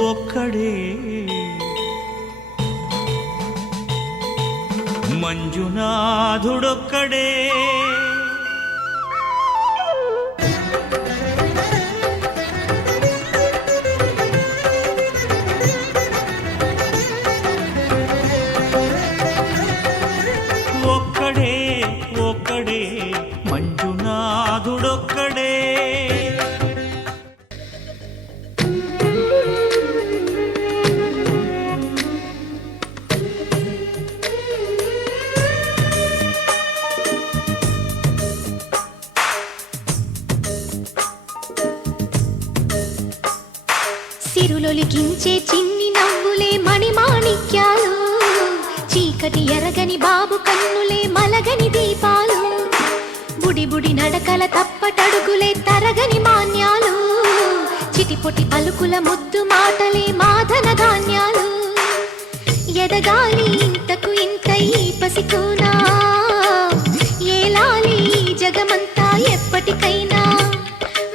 ఒక్కడే మంజునాథుడొక్కడే ఒక్కడే ఒక్కడే మంజునాథుడొక్కడే సిరులొలికించే చిన్ని నవ్వులే మణిమాణిక్యాలు, చీకటి ఎరగని బాబు కన్నులే మలగని దీపాలు, బుడి బుడి నడకల తప్పటడుగులే తరగని మాన్యాలు, చిటిపొటి పలుకుల ముద్దు మాటలే మాధన ధాన్యాలు, ఎదగాలి ఇంతకు ఇంత ఈ పసికోనా, ఏలాలి జగమంతా ఎప్పటికైనా,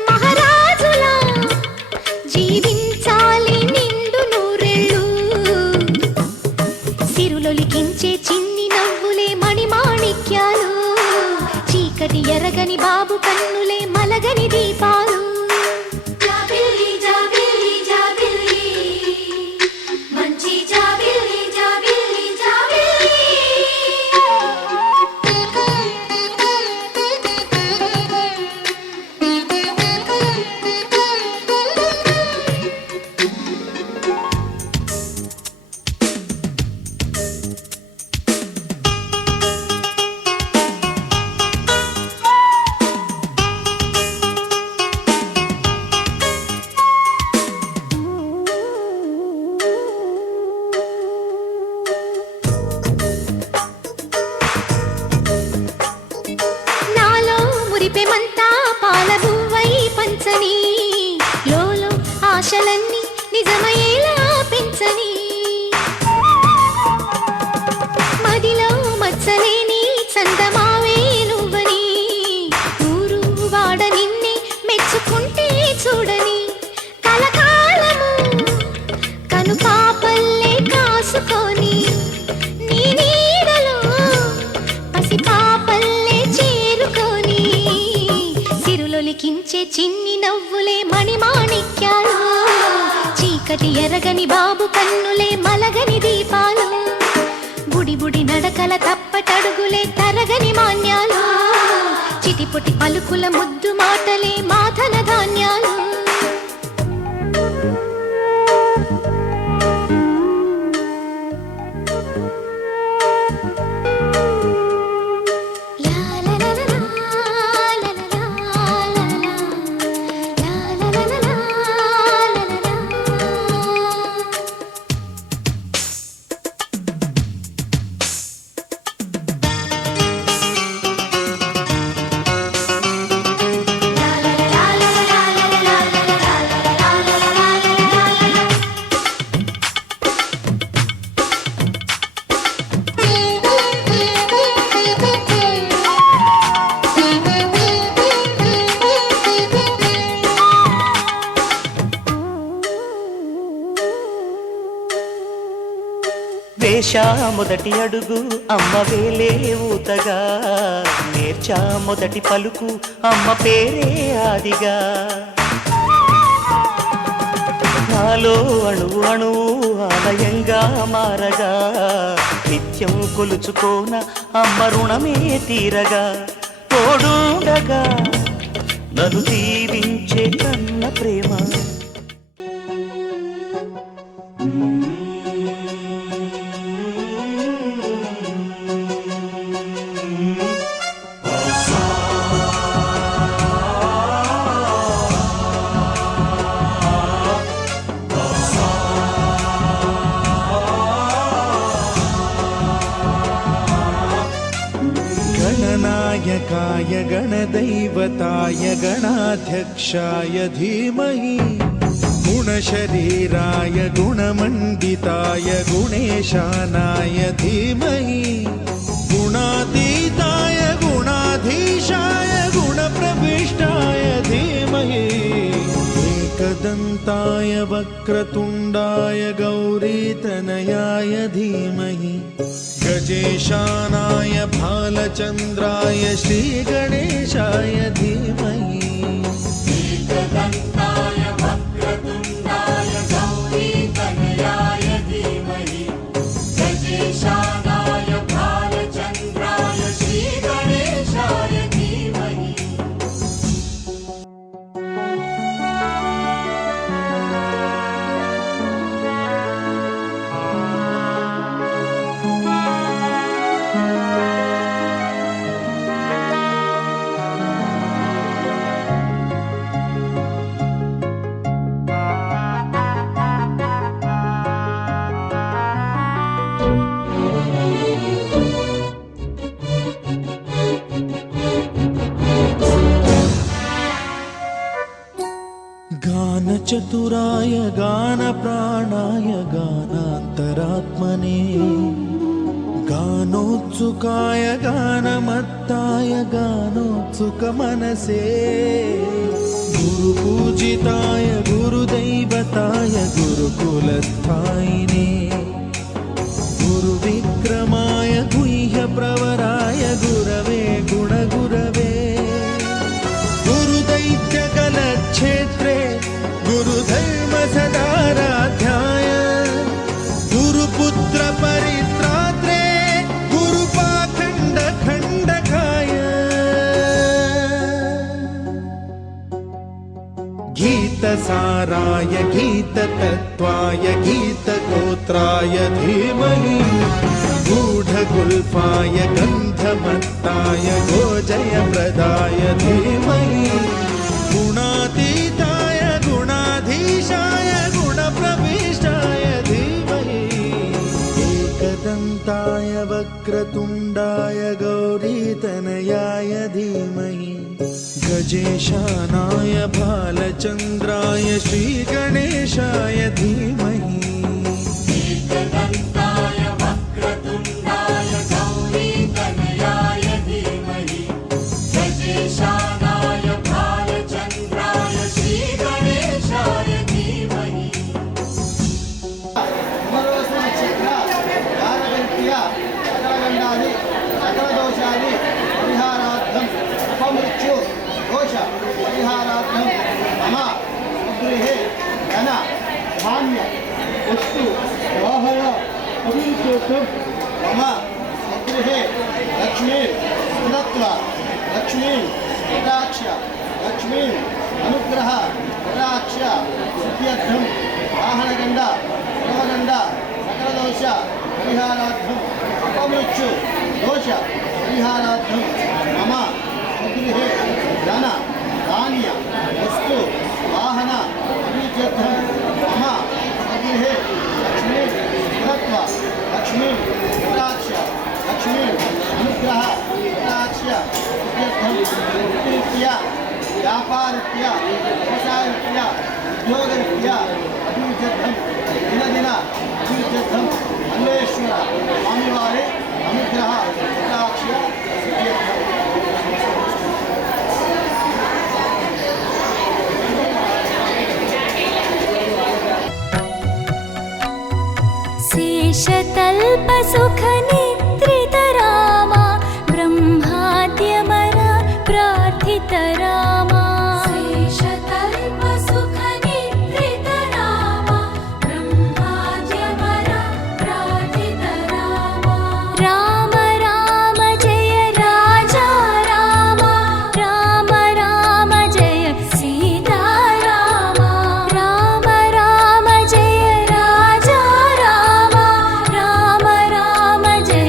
మహారాజులా జీవించాలి నిండు నూరెళ్ళు, సిరులొలికించే చిన్ని నవ్వులే మణిమాణిక్యాలు, చీకటి ఎరగని బాబు కన్నులే మలగని దీపాలు. జాబిల్లి జాబిల్లి జాబిల్లి మంచి జాబిల్లి జాబిల్లి జాబిల్లి. మురిపెమంతా పాలబువ్వై పంచని, లోలో ఆశలన్నీ నిజమయ్యేలా పెంచని, మదిలో మచ్చలేని చందమావే నువ్వని, ఊరు వాడ నిన్నే మెచ్చుకుంటే చూడని, కలకాలము కను పాపల్లే కాసుకొని, నీ నీడలో పసి పాపల్లే చేరుకొని, సిరులొలికించే చిన్ని నవ్వులే మణిమాణిక్యాలు, చీకటి ఎరగని బాబు కన్నులే మలగని దీపాలు, బుడి బుడి నడకల తప్పటడుగులే తరగని మాన్యాలు, చిటిపొటి పలుకుల ముద్దు మాటలే మాధన ధాన్యాలు. వేశా మొదటి అడుగు అమ్మ వేలే ఊతగా, నేర్చా మొదటి పలుకు అమ్మ పేరే ఆదిగా, నాలో అణువు అణువు ఆలయంగా మారగా, నిత్యం కొలుచుకోన అమ్మ రుణమే తీరగా, తోడుండగా నన్ను దీవించే కన్న ప్రేమ. गणनायकाय गणदैवताय गणाध्यक्षाय धीमहि, गुणशरीराय गुणमण्डिताय गुणेशानाय धीमहि, गुणातीताय गुणाधीशाय गुणप्रविष्टाय धीमहि, एकदन्ताय वक्रतुण्डाय गौरीतनयाय धीमहि गजेशानाय भालचन्द्राय श्रीगणेशाय धीमहि एकदन्ताय वक्रतुण्डाय गौरीतनयाय धीमहि गजेशानाय भालचन्द्राय श्रीगणेशाय धीमहि गानचतुराय गानप्राणाय गानान्तरात्मने गानोत्सुकाय गानमत्ताय गानोत्सुकमनसे गुरुपूजिताय गुरुदैवताय गुरुकुलस्थायिने गुरुविक्रमाय गुह्यप्रवराय गुरवे गुणगुरवे गुरुदैत्यकलक्षेत्रे गुरुधर्मसदाराध्याय गुरुपुत्र परित्रात्रे गुरुपाखण्डखण्डकाय गीतसाराय गीततत्त्वाय गीतगोत्राय धीमहि गूढगुल्फाय गन्धमत्ताय गोजयप्रदाय धीमहि गुणातीताय गुणाधीशाय गुणप्रविष्टाय धीमहि एकदन्ताय वक्रतुण्डाय गौरीतनयाय धीमहि गजेशानाय भालचन्द्राय श्रीगणेशाय धीमहि एकदन्ताय वक्रतुण्डाय गौरीतनयाय धीमहि गजेशानाय भालचन्द्राय श्रीगणेशाय धीमहि सकलगण्डानि सकलदोषानि परिहारार्थम् अपमृत्यु दोष परिहारार्थं मम गृहे धन धान्य वस्तु वाहन अभिवृद्ध्यर्थं मम गृहे लक्ष्मी स्थिरत्वा लक्ष्मी कटाक्ष लक्ष्मी अनुग्रह कटाक्ष सिद्ध्यर्थं वाहनगण्ड सर्वगण्ड सकलदोष परिहारार्थम् अपमृत्यु दोष परिहारार्थं मम गृहे धन धान्य वस्तु वाहन अभिवृद्ध्यर्थं मम गृहे लक्ष्मी स्थिरत्वा लक्ष्मी कटाक्ष लक्ष्मी अनुग्रह कटाक्ष सिद्ध्यर्थं वृत्तिरीत्या व्यापाररीत्या व्यवसायरीत्या उद्योगरीत्या अभिवृद्ध्यर्थं दिनदिन अभिवृद्ध्यर्थं अन्वेश्वर स्वामिवारे अनुग्रह कटाक्ष सिद्ध्यर्थं शेषतल्पसुखनिद्रितरामा ब्रह्माद्यमर प्रार्थितरामा शेषतल्पसुखनिद्रितरामा ब्रह्माद्यमर प्रार्थितरामा राम राम जय राजा राम राम राम जय सीतारामा राम राम जय राजा राम राम राम जय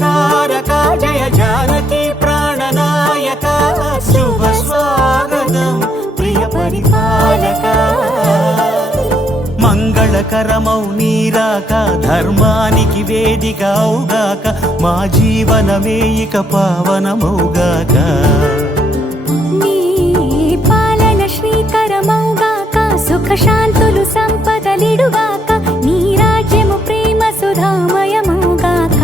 మంగళకారక జయ జానకి ప్రాణనాయక శుభ స్వాగతం ప్రియ పరిపాలక మంగళకరమౌ నీరాక ధర్మానికి వేదిక అవుగాక మా జీవనమే ఇక పావనమౌగాక నీ పాలన శ్రీకరమౌగాక సుఖ శాంతులు సంపదలిడుగాక నీ రాజ్యము ప్రేమ సుధామయమౌగాక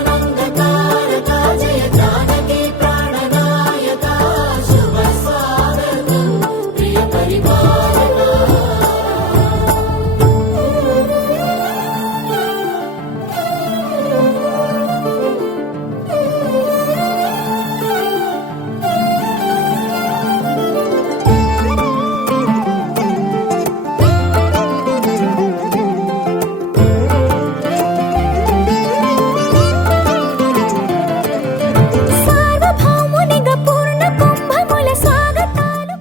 జగదానందకారక జయ జానకి ప్రాణనాయక శుభ స్వాగతం ప్రియ పరిపాలక సార్వభౌమునిగా పూర్ణ కుంభముల స్వాగతాలు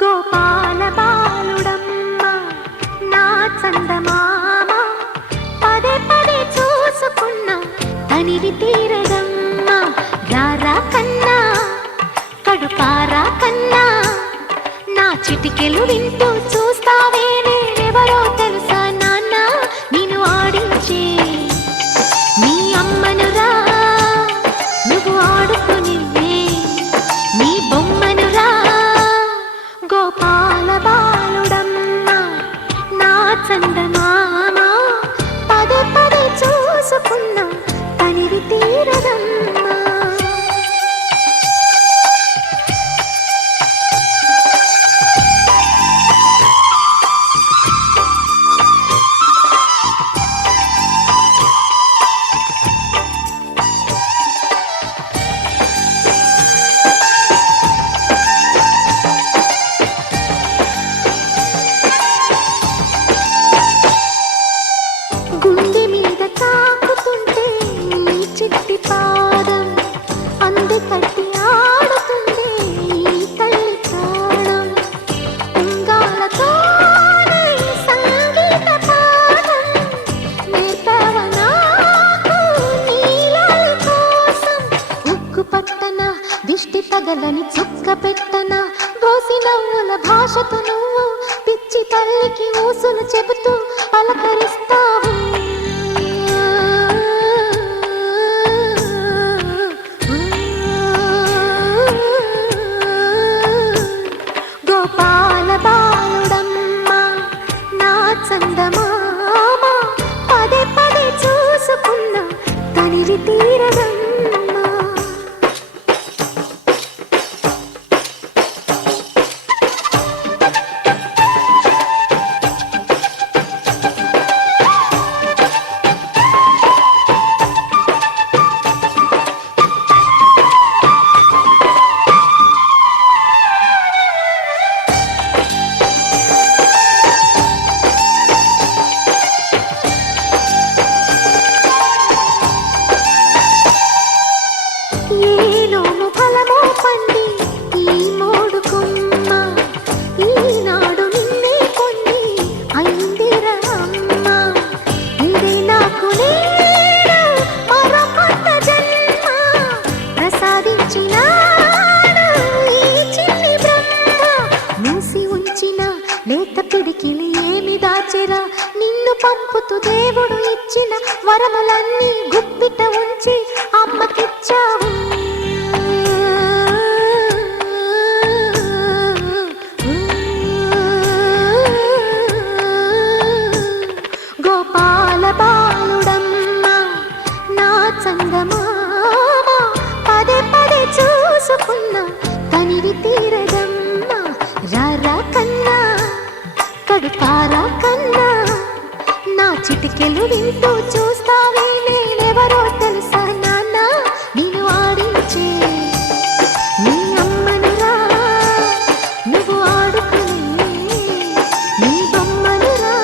గోపాల బాలుడమ్మ నా చందమామ పదే పదే చూసుకున్న తనివి తీరదమ్మ రారా కన్నా కడుపారా కన్నా నా చిటికెలు వింటూ చూస్తావే నేనెవరో తెలుసా నాన్న నేను ఆడించే నీ అమ్మనురా నువ్వు ఆడుకుని నీ బొమ్మనురా గోపాల బాలుడమ్మ నా చందమామ పదే పదే చూసుకున్నా తనివి తీరదమ్మా గుండె మీద తాకుతుంటే నీ చిట్టి పాదం అంది కట్టి ఆడుతుంది ఈ తల్లి ప్రాణం ఉంగాలతోనే సంగీత పాఠం నేర్పావ నాకు నీలాలి కోసం ఉక్కు పట్టన దిష్టి తగలని చుక్క పెట్టన దోసి నవ్వుల భాషతో నువ్వు పిచ్చి తల్లికి ఊసులు చెబుతూ పలకరిస్తావు గోపాల బాలుడమ్మ నా చందమామ పదే పదే చూసుకున్నా తనివి తీరదమ్మా ఏలోము ఫలమో పండి ఈ మోడు కొమ్మ ఈనాడు నిన్నే కొన్ని అయిందిరా అమ్మ ఇదే నాకు నేడు మరో కొత్త జన్మ ప్రసాదించినాడు ఈ చిన్ని బ్రహ్మ మూసి ఉంచిన లేత పిడికిలి ఏమి దాచెరా నిన్ను పంపుతూ దేవుడు ఇచ్చిన వరములన్నీ గుప్పిట ఉంచి అమ్మకిచ్చావు గోపాల బాలుడమ్మ నా చందమామ పదే పదే చూసుకున్నా తనివి తీరదమ్మా రారా కన్నా కడుపారా కన్నా నా చిటికెలు వింటూ చూస్తావే నేనెవరో తెలుసా నాన్న నేను ఆడించే నీ అమ్మనురా నువ్వు ఆడుకునే నీ బొమ్మనురా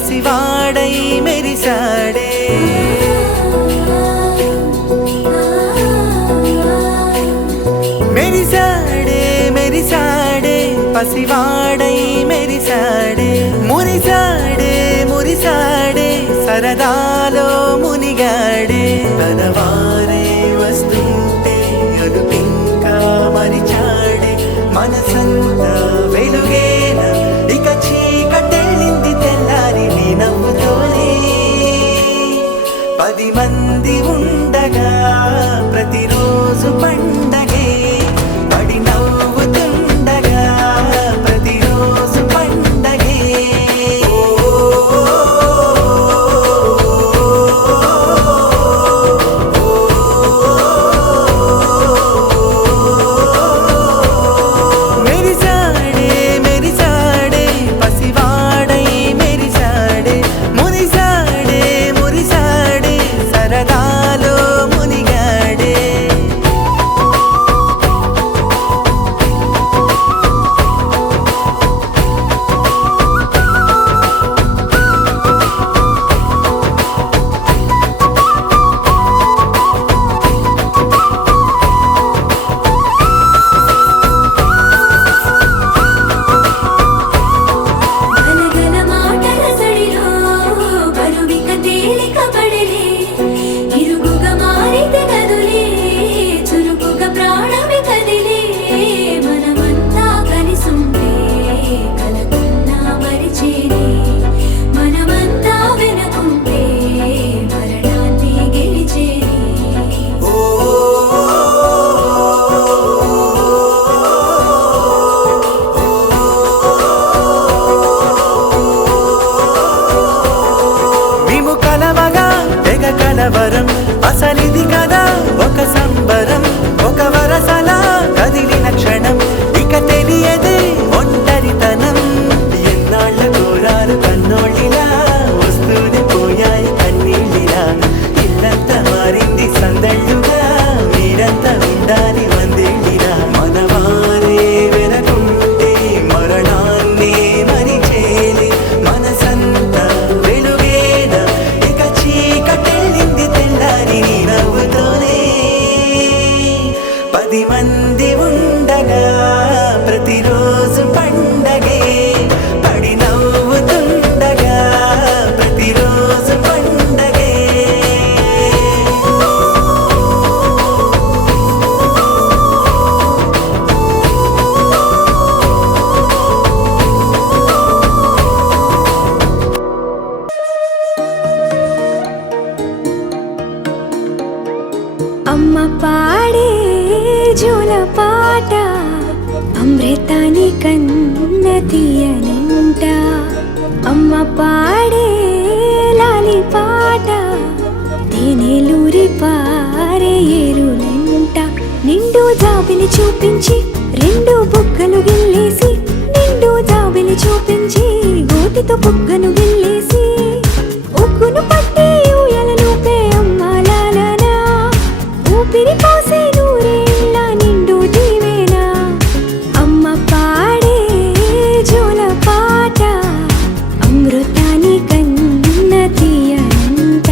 పసివాడై మెరిసాడే మెరిసాడే మెరిసాడే పసివాడై మెరిసాడే మురిసాడే మురిసాడే సరదాలో మునిగాడే తన వారే వస్తుంటే అదుపింకా మరిచాడే మనసంతా వెలుగేన ఇక చీకటెళ్ళింది తెల్లారి నీ నవ్వుతోనే 10 మంది ఉండగా ప్రతిరోజు పండగే పడి నవ్వుతుండగా ప్రతిరోజు పండగే మెరిసాడే మెరిసాడే పసివాడై మెరిసాడే మురిసాడే మురిసాడే సరదాలో మునిగాడే గలగల మాటల సడిలో బరువిక తేలిక పడలే ఇరుగుగా మారితే కదులే చురుకుగా ప్రాణమి కదిలే మనమంతా కలిసుంటే కలకున్నా మరిచేనే మనమంతా వెనకుంటే మరణాన్ని గెలిచేనే మేము కలవగా తెగ కలవరం అసలిది కదా ఒక సంబరం ఒక వరసలా కదిలిన క్షణం ఇక తెలియదే ఒంటరితనం ఎన్నాళ్ళ కోరారు కన్నోళ్ళిలా వస్తూనే పోయాయి కన్నీళ్ళిలా ఇల్లంతా మారింది సందళ్ళుగా మీరంతా ఉండాలి వందేళ్ళిలా మనవారే వెనకుంటే మరణాన్ని మరిచేలే మనసంతా వెలుగేన ఇక చీకటెళ్ళింది తెల్లారి నీ నవ్వుతోనే 10 మంది ఉండగా ప్రతిరోజు పండగే పడి నవ్వుతుండగా ప్రతిరోజు పండగే అమ్మ పాడే జోల పాట అమృతాని కన్న తీయనంట అమ్మ పాడే లాలి పాట తేనెలూరి పారే ఏరులంట నిండు జాబిలి చూపించి 2 బుగ్గలు గిల్లేసి నిండు జాబిలి చూపించి గోటితో బుగ్గను గిల్లేసి ఉగ్గును పట్టి ఊయలలోపే అమ్మ లాలనా ఊపిరి పోసే నూరేళ్ళ నిండు దీవేనా అమ్మ పాడే జోల పాట అమృతాని కన్న తీయనంట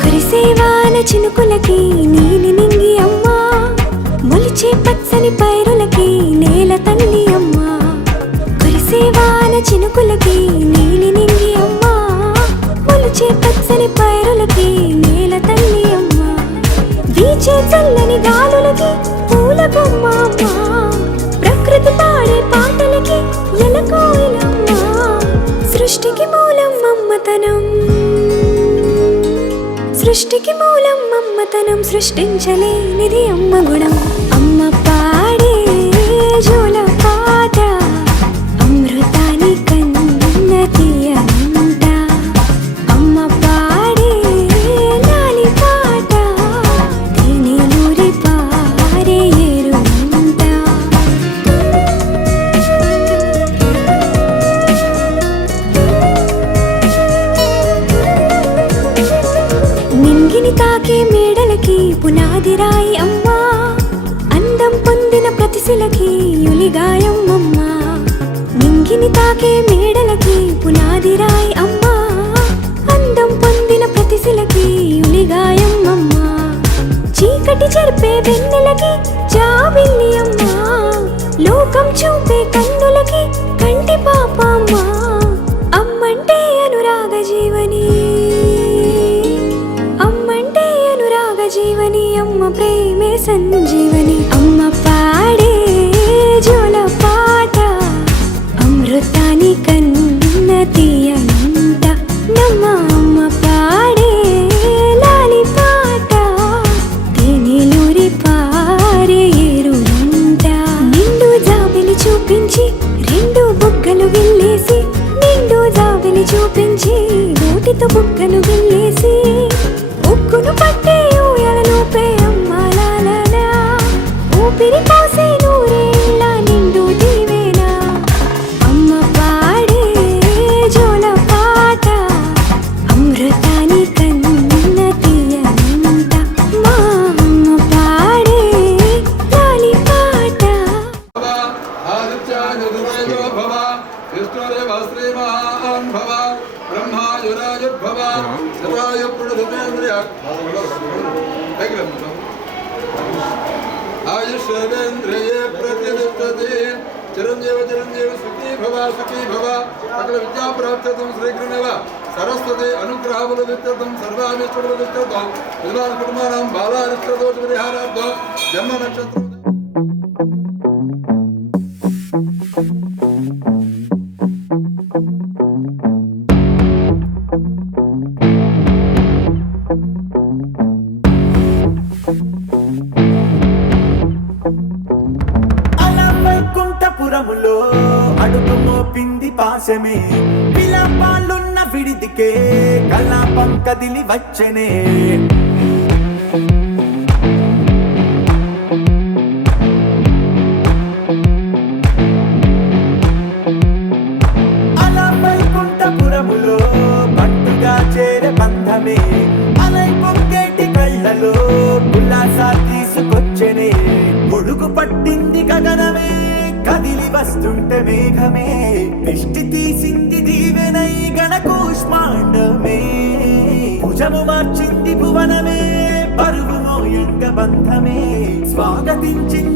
కురిసేవాన చినుకులకి నీలి నింగి అమ్మా మొలిచే పచ్చని పైరులకి నేల తల్లి అమ్మా కురిసేవాన చినుకులకి నీలి నింగి అమ్మా మొలిచే పచ్చని పైరులకి నేల తల్లి అమ్మా వీచే చల్లని గాలులకి పూల బొమ్మ అమ్మా ప్రకృతి పాడే పాటలకి ఎలకోయిలమ్మా సృష్టికి మూలం మమ్మతనం సృష్టికి మూలం మమ్మతనం సృష్టించలేనిది అమ్మ గుణం అమ్మ పాడే జోల పాట అమృతాని కన్న తీయనంట అమ్మ పాడే లాలి పాట తేనెలూరి పారే ఏరులంట తాకే మేడలకి పునాది రాయి అమ్మా, అందం పొందిన ప్రతిశిలకి యులిగాయం అమ్మా. నింగిని తాకే మేడలకి పునాది రాయి అమ్మా, అందం పొందిన ప్రతిశిలకి యులిగాయం అమ్మా. చీకటి చెరిపే వెన్నెలకి జాబిల్లి అమ్మా, లోకం చూపే కన్నులకి కంటి పాప అమ్మా. అమ్మంటే అనురాగ జీవని, అమ్మంటే అనురాగ జీవని, అమ్మ ప్రేమే సంజీవని. అమ్మ పాడే జోల పాట అమృతాని కన్న తీయనంట, నమ్మ అమ్మ పాడే లాలి పాట తేనెలూరి పారే ఏరులంట. నిండు జాబిలి చూపించి రెండు బుగ్గలు గిల్లేసి, నిండు జాబిలి చూపించి నోటితో బుగ్గను గిల్లేసి, ఉక్కును పట్టే ఊయలలోపే అమ్మాలాలనా, ఊపిరి పోసే నూరేళ్ళ నిండు దీవేనా. అమ్మ పాడే జోల పాట అమృతాని కన్న తీయనంట, మా అమ్మ పాడే లాలి పాట. ఆదిత్యాయ దుర్వేదో భవ విష్ణుదేవ శ్రీమాన్ భవ బ్రహ్మాయురాయుర్భవ శతాయుఃపురుషేంద్రియ ఆయుష్యేంద్రియే ప్రతిష్టతి. చిరంజీవ చిరంజీవ సుఖీ భవ సుఖీ భవ. సకల విద్యాప్రాప్త్యర్థం శ్రీకృష్ణేవ సరస్వతి అనుగ్రహములు విత్తర్థం సర్వామిష్టులు విత్తర్థం విద్వాన్ కుటుంబానాం బాలారిష్టదోష పరిహారార్థం జన్మ నక్షత్రం. అలా వైకుంఠపురములో అడుగు మోపింది పాశమే, విలాపాలున్న విడిదికే కలాపం కదిలి వచ్చనే. అలా వైకుంఠపురములో పట్టుగా చేరే బంధమే, అలై పొంగేటి కళ్ళలో ఉల్లాసా తీసుకొచ్చనే. గొడుగు పట్టింది గగనమే, కదిలి వస్తుంటే మేఘమే, దృష్టి తీసింది దీవెనై గణకూష్మాండమే. భుజము మార్చింది భువనమే, బరువు మోయంగ బంధమే, స్వాగతించింది